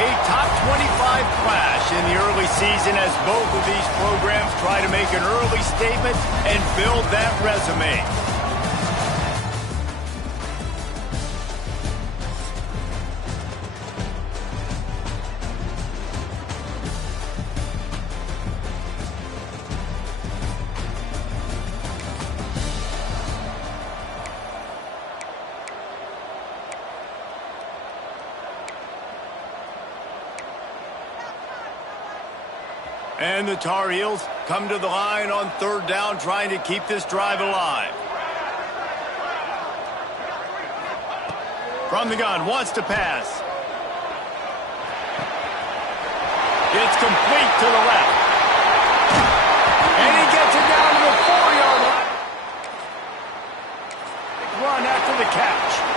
A top 25 clash in the early season as both of these programs try to make an early statement and build that resume. And the Tar Heels come to the line on third down, trying to keep this drive alive. From the gun, wants to pass. It's complete to the left. And he gets it down to the 4-yard line. Run after the catch.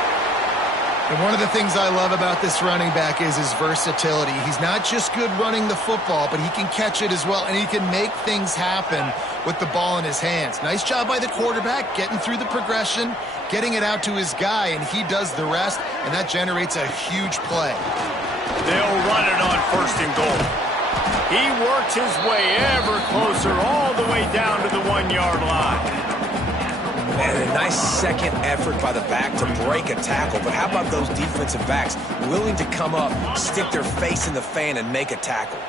And one of the things I love about this running back is his versatility. He's not just good running the football, but he can catch it as well, and he can make things happen with the ball in his hands. Nice job by the quarterback, getting through the progression, getting it out to his guy, and he does the rest, and that generates a huge play. They'll run it on 1st and goal. He works his way ever closer all the way down to the 1-yard line. And a nice second effort by the back to break a tackle. But how about those defensive backs willing to come up, stick their face in the fan, and make a tackle?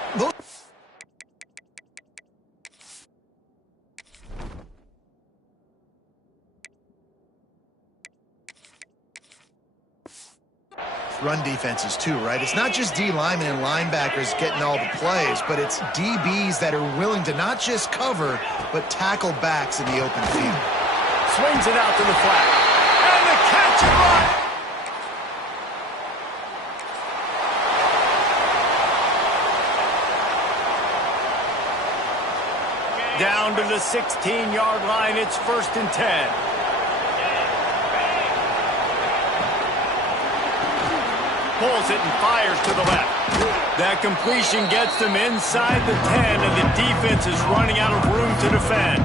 Run defenses too, right? It's not just D linemen and linebackers getting all the plays, but it's DBs that are willing to not just cover, but tackle backs in the open field. Swings it out to the flat. And the catch and run. Down to the 16-yard line. It's 1st and 10. Pulls it and fires to the left. That completion gets them inside the 10, and the defense is running out of room to defend.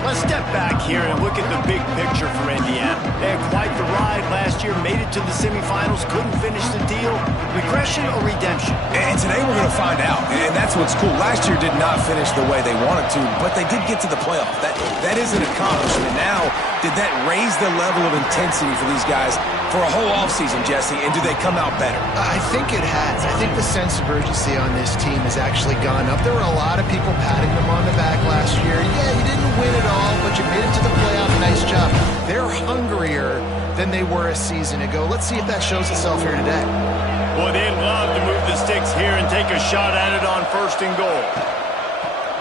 Let's step back here and look at the big picture for Indiana. They had quite the ride last year, made it to the semifinals, couldn't finish the deal. Regression or redemption? And today we're going to find out, and that's what's cool. Last year did not finish the way they wanted to, but they did get to the playoff. That is an accomplishment. Now, did that raise the level of intensity for these guys for a whole offseason, Jesse, and do they come out better? I think it has. I think the sense of urgency on this team has actually gone up. There were a lot of people patting them on the back last year. Yeah, you didn't win it all, but you made it to the playoff. Nice job. They're hungrier than they were a season ago. Let's see if that shows itself here today. Boy, they'd love to move the sticks here and take a shot at it on 1st and goal.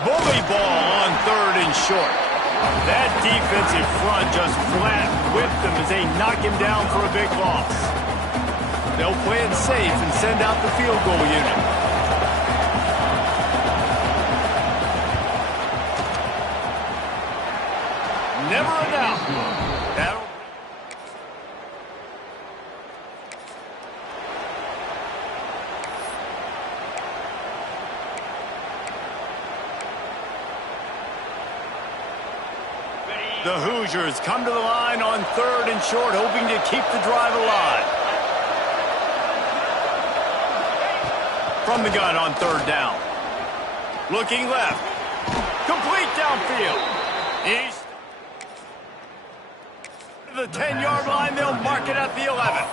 Bully ball on 3rd and short. That defensive front just flat whipped them as they knock him down for a big loss. They'll play it safe and send out the field goal unit. Never a doubt. That'll... The Hoosiers come to the line on 3rd and short, hoping to keep the drive alive. From the gun on 3rd down. Looking left. Complete downfield. East. The 10-yard line, they'll mark it at the 11.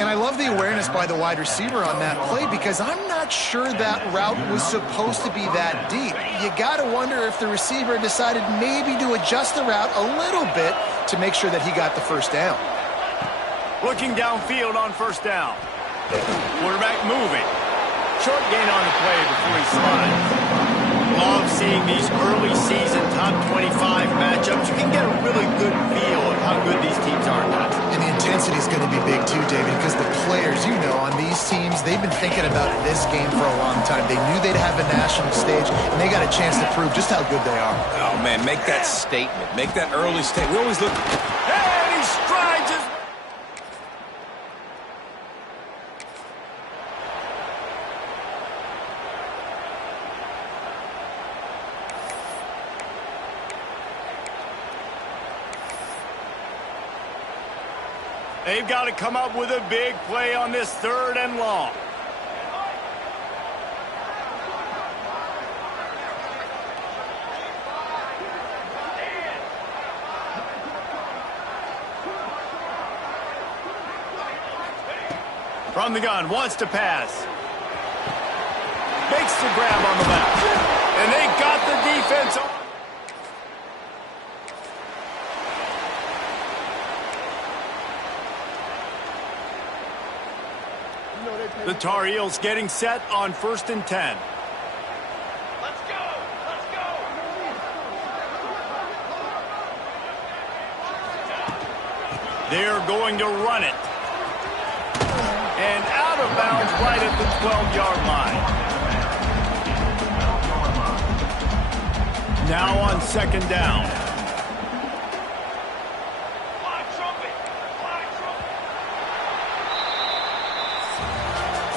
And I love the awareness by the wide receiver on that play because I'm not sure that route was supposed to be that deep. You got to wonder if the receiver decided maybe to adjust the route a little bit to make sure that he got the 1st down. Looking downfield on 1st down. Quarterback moving. Short gain on the play before he slides. Love seeing these early season top 25 matchups. You can get a really good feel of how good these teams are, guys. And the intensity is going to be big too, David, because the players, you know, on these teams, they've been thinking about this game for a long time. They knew they'd have a national stage, and they got a chance to prove just how good they are. Oh, man, make that statement. Make that early statement. We always look... And he strides his... They've got to come up with a big play on this 3rd and long. From the gun, wants to pass. Makes the grab on the left. And they got the defense on. The Tar Heels getting set on 1st and 10. Let's go! Let's go! They're going to run it. And out of bounds right at the 12-yard line. Now on 2nd down.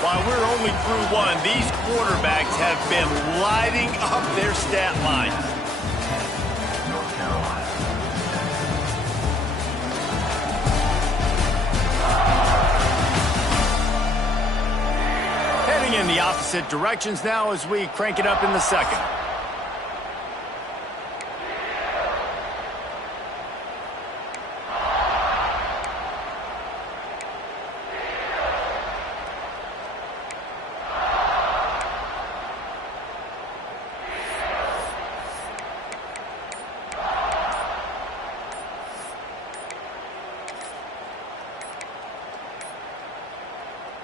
While we're only through one, these quarterbacks have been lighting up their stat lines. Heading in the opposite directions now as we crank it up in the 2nd.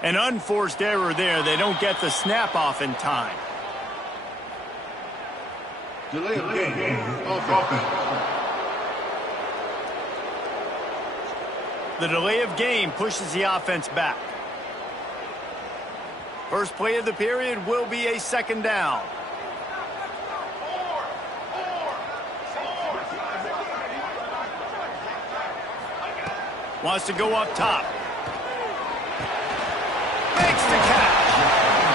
An unforced error there. They don't get the snap off in time. Delay of game. Offense. The delay of game pushes the offense back. First play of the period will be a 2nd down. Wants to go up top. Makes the catch.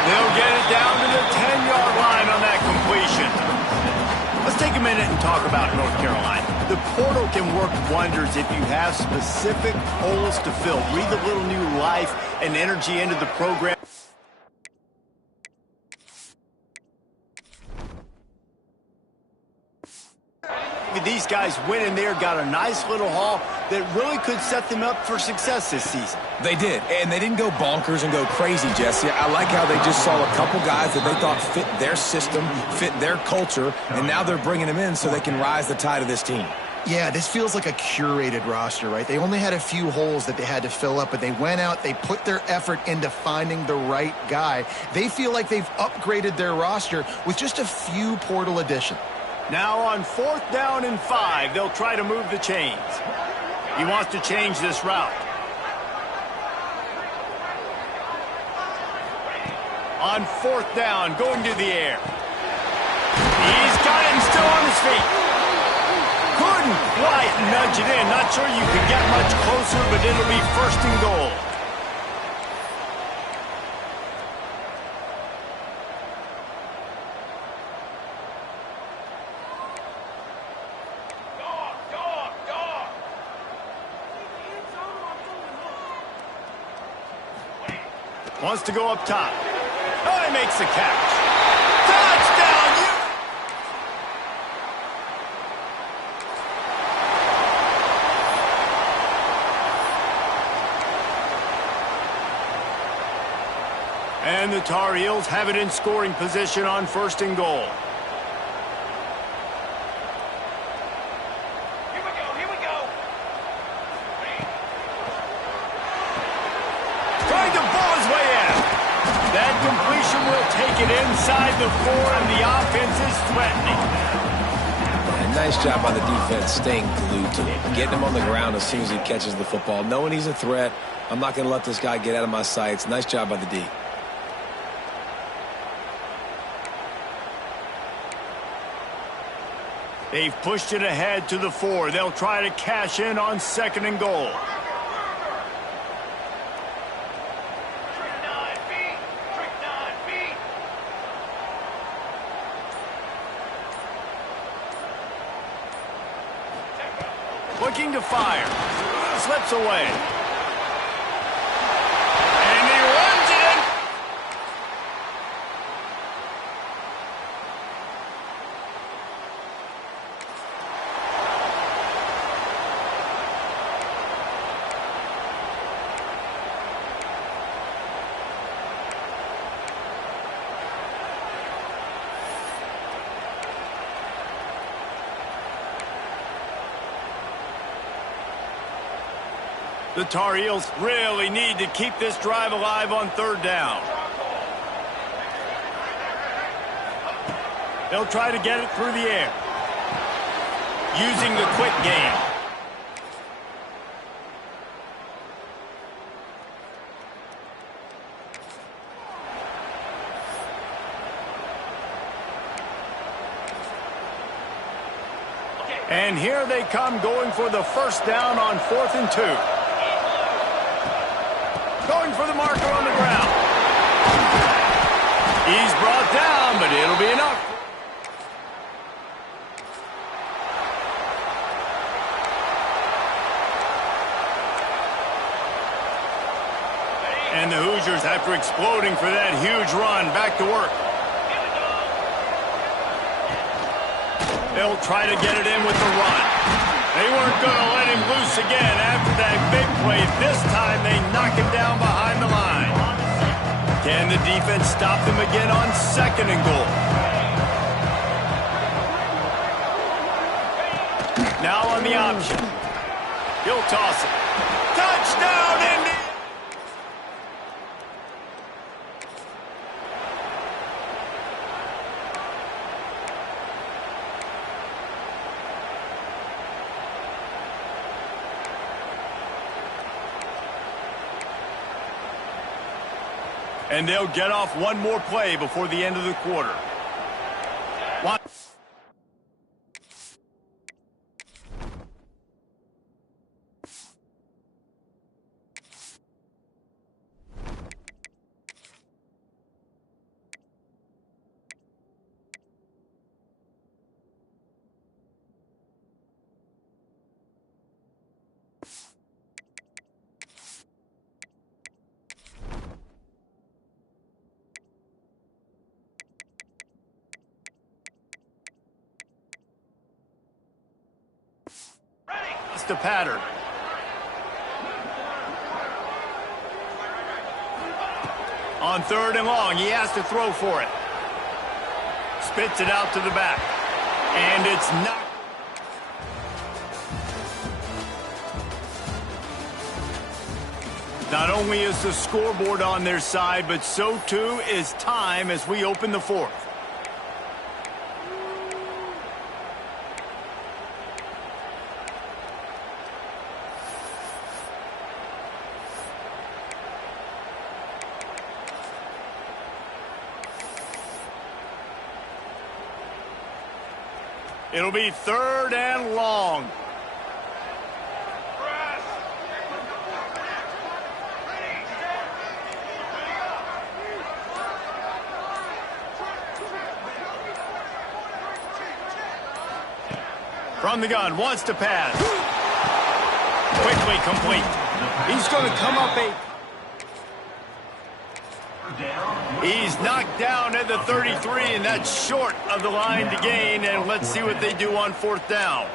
They'll get it down to the 10-yard line on that completion. Let's take a minute and talk about North Carolina. The portal can work wonders if you have specific holes to fill. Breathe a little new life and energy into the program. These guys went in there, got a nice little haul that really could set them up for success this season. They did, and they didn't go bonkers and go crazy, Jesse. I like how they just saw a couple guys that they thought fit their system, fit their culture, and now they're bringing them in so they can rise the tide of this team. Yeah, this feels like a curated roster, right? They only had a few holes that they had to fill up, but they went out, they put their effort into finding the right guy. They feel like they've upgraded their roster with just a few portal additions. Now on 4th down and 5, they'll try to move the chains. He wants to change this route. On 4th down, going to the air. He's got him still on his feet. Couldn't quite nudge it in. Not sure you can get much closer, but it'll be 1st and goal. Wants to go up top. Oh, he makes the catch. Touchdown! And the Tar Heels have it in scoring position on 1st and goal. Take it inside the 4, and the offense is threatening. And nice job by the defense staying glued to him, getting him on the ground as soon as he catches the football, knowing he's a threat. I'm not going to let this guy get out of my sights. Nice job by the D. They've pushed it ahead to the 4. They'll try to cash in on 2nd and goal. Looking to fire. Slips away. The Tar Heels really need to keep this drive alive on third down. They'll try to get it through the air, using the quick game. And here they come, going for the first down on 4th and 2. Going for the marker on the ground. He's brought down, but it'll be enough. And the Hoosiers, after exploding for that huge run, back to work. They'll try to get it in with the run. They weren't going to let him loose again after that big play. This time they knock him down behind the line. Can the defense stop them again on 2nd and goal? Now on the option. He'll toss it. Touchdown, Indy! And they'll get off one more play before the end of the quarter. What? The pattern. On 3rd and long, he has to throw for it. Spits it out to the back. And it's not. Not only is the scoreboard on their side, but so too is time as we open the 4th. It'll be 3rd and long. From the gun, wants to pass. Quickly complete. He's going to come up 8. He's knocked down at the 33, and that's short of the line to gain. And let's see what they do on 4th down.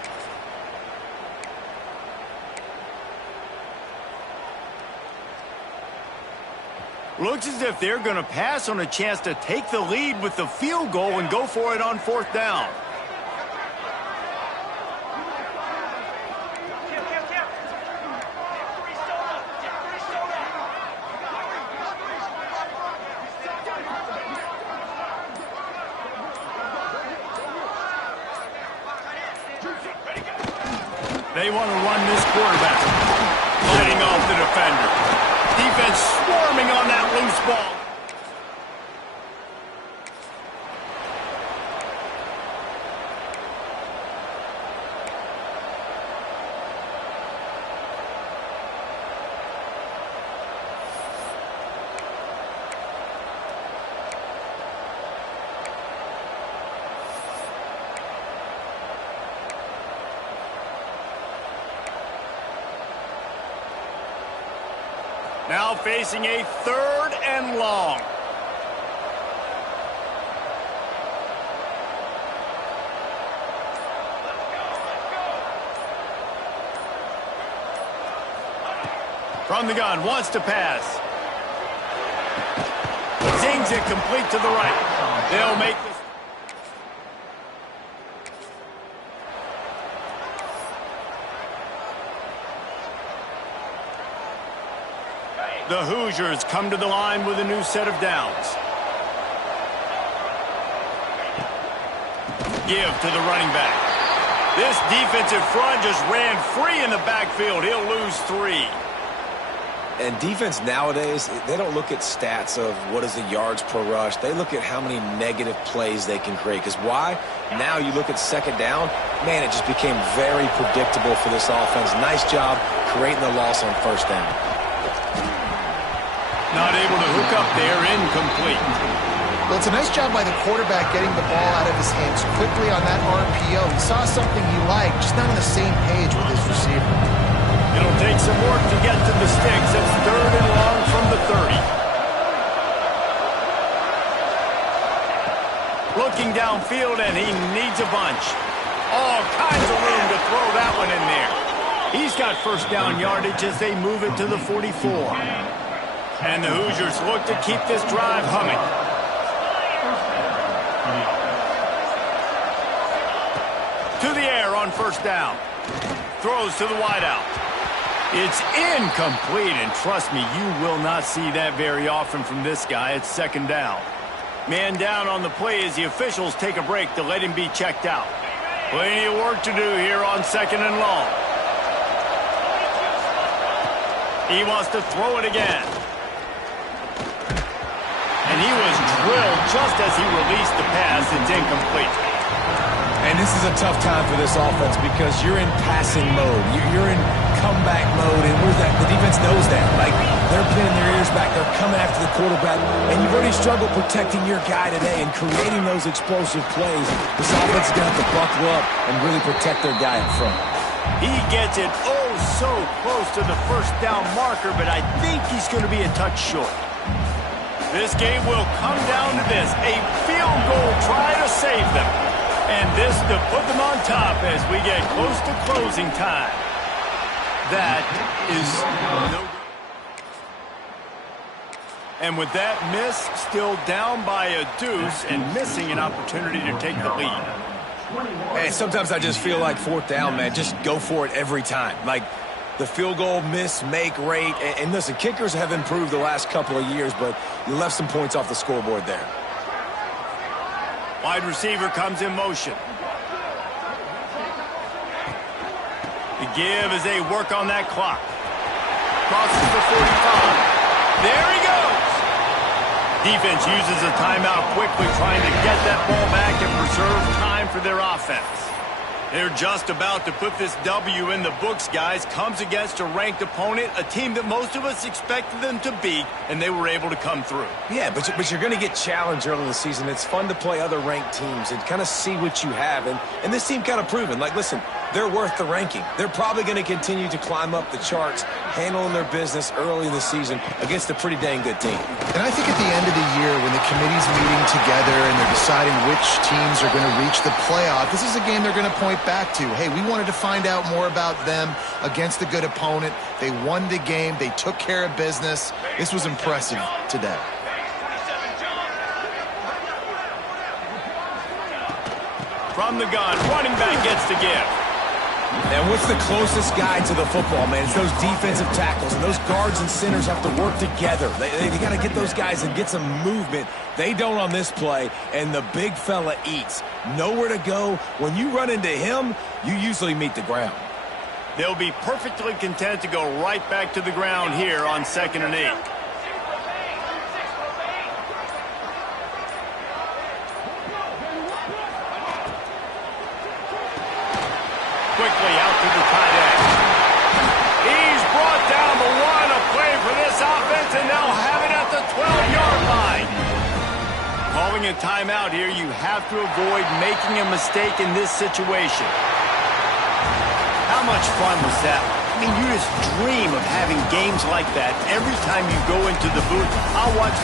Looks as if they're going to pass on a chance to take the lead with the field goal and go for it on 4th down. They want to run this quarterback. Fighting off the defender. Defense swarming on that loose ball. Now facing a 3rd and long. From the gun, wants to pass. Zings it complete to the right. They'll make this. The Hoosiers come to the line with a new set of downs. Give to the running back. This defensive front just ran free in the backfield. He'll lose 3. And defense nowadays, they don't look at stats of what is the yards per rush. They look at how many negative plays they can create. Because why? Now you look at second down, man, it just became very predictable for this offense. Nice job creating the loss on first down. Not able to hook up there, incomplete. Well, it's a nice job by the quarterback getting the ball out of his hands quickly on that RPO. He saw something he liked, just not on the same page with his receiver. It'll take some work to get to the sticks. It's 3rd and long from the 30. Looking downfield, and he needs a bunch. All kinds of room to throw that one in there. He's got first down yardage as they move it to the 44. And the Hoosiers look to keep this drive humming. To the air on first down. Throws to the wideout. It's incomplete, and trust me, you will not see that very often from this guy. It's second down. Man down on the play as the officials take a break to let him be checked out. Plenty of work to do here on second and long. He wants to throw it again. And he was drilled just as he released the pass. It's incomplete. And this is a tough time for this offense because you're in passing mode. You're in comeback mode, and the defense knows that. Like, they're pinning their ears back. They're coming after the quarterback, and you've already struggled protecting your guy today and creating those explosive plays. This offense is going to have to buckle up and really protect their guy up front. He gets it so close to the first down marker, but I think he's going to be a touch short. This game will come down to this, a field goal try to save them. And this to put them on top as we get close to closing time. That is no good. And with that miss, still down by a deuce and missing an opportunity to take the lead. And sometimes I just feel like fourth down, man, just go for it every time. Like the field goal miss, make rate. And listen, kickers have improved the last couple of years, but you left some points off the scoreboard there. Wide receiver comes in motion. The give as they work on that clock. Crosses the 45. There he goes. Defense uses a timeout quickly, trying to get that ball back and preserve time for their offense. They're just about to put this W in the books, guys. Comes against a ranked opponent, a team that most of us expected them to beat, and they were able to come through. Yeah, but you're going to get challenged early in the season. It's fun to play other ranked teams and kind of see what you have. And this team kind of proven, like, listen, they're worth the ranking. They're probably going to continue to climb up the charts, handling their business early in the season against a pretty dang good team. And I think at the end of the year, when the committee's meeting together and they're deciding which teams are going to reach the playoff, this is a game they're going to point back to. Hey, we wanted to find out more about them against a good opponent. They won the game. They took care of business. This was impressive today. From the gun, running back gets to give. And what's the closest guy to the football, man? It's those defensive tackles, and those guards and centers have to work together. They got to get those guys and get some movement. They don't on this play, and the big fella eats. Nowhere to go. When you run into him, you usually meet the ground. They'll be perfectly content to go right back to the ground here on 2nd and 8. Quickly out to the tight end. He's brought down the one, a play for this offense, and they'll have it at the 12-yard line. Calling a timeout here, you have to avoid making a mistake in this situation. How much fun was that? I mean, you just dream of having games like that every time you go into the booth. I'll watch